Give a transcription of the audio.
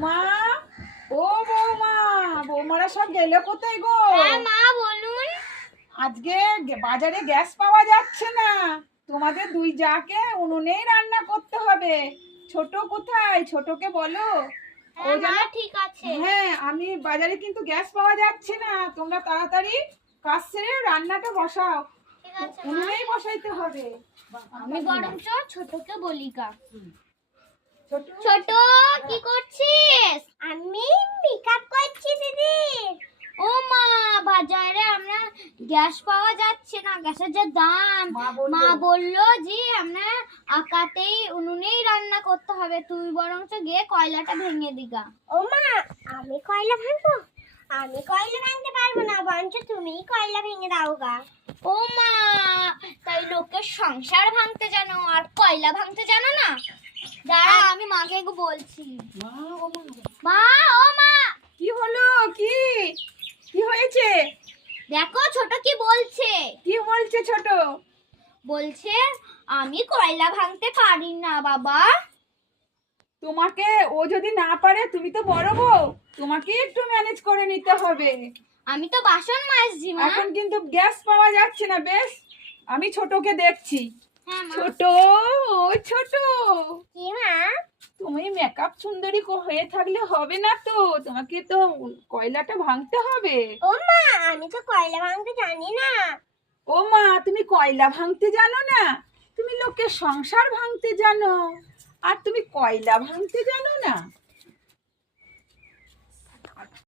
মা, ও বৌমা, বৌমারা সব গেলে কোথায় গো? হ্যাঁ মা বলুন। আজকে বাজারে গ্যাস পাওয়া যাচ্ছে না, তোমাদের দুই জাকে উনুনেই রান্না করতে হবে। ছোট কোথায়? ছোটকে বলো। ও হ্যাঁ মা যেন ঠিক আছে। হ্যাঁ, আমি বাজারে কিন্তু গ্যাস পাওয়া যাচ্ছে না, তোমরা তাড়াতাড়ি কাজ সেরে রান্নাটা বসাও। ঠিক আছে মা। উনুনেই বসাইতে হবে। আমি বরঞ্চ ছোটকে বলি গা। ছোট ছোট কি করছিস? আমি মেকআপ করছি দিদি। ও মা, বাজারে আমরা গ্যাস পাওয়া যাচ্ছে না, গ্যাসের যে দাম। মা বললো যে আমরা আকাতেই উনুনেই রান্না করতে হবে, তুই বরঞ্চ গিয়ে কয়লাটা ভেঙে দিগা। ও মা, আমি কয়লা ভাঙবো? আমি কয়লা ভাঙতে পারবো না, বরঞ্চ তুমি কয়লা ভেঙে দাও গা। ও মা, তাই লোকের সংসার ভাঙতে জানো আর কয়লা ভাঙতে জানো না? দাঁড়া আমি মাকে বলছি। মা, ও মা, কি হলো? কি কি হয়েছে? দেখো ছোট কি বলছে। কি বলছে ছোট? বলছে আমি কয়লা ভাঙতে পারি না বাবা। তোমাকে ও যদি না পারে, তুমি তো বড় বউ, তোমাকে একটু ম্যানেজ করে নিতে হবে। আমি তো বাসন মাজছি মা। এখন কিন্তু গ্যাস পাওয়া যাচ্ছে না। বেশ, আমি ছোটকে দেখছি। হ্যাঁ মা। ছোট, ও ছোট, কি মা? তুমি মেকআপ সুন্দরী হয়ে থাকলে হবে না তো, তোমাকে তো কয়লাটা ভাঙতে হবে। ও মা, আমি তো কয়লা ভাঙতে জানি না। ও মা, তুমি কয়লা ভাঙতে জানো না? তুমি লোকের সংসার ভাঙতে জানো, আর তুমি কয়লা ভাঙতে জানো না?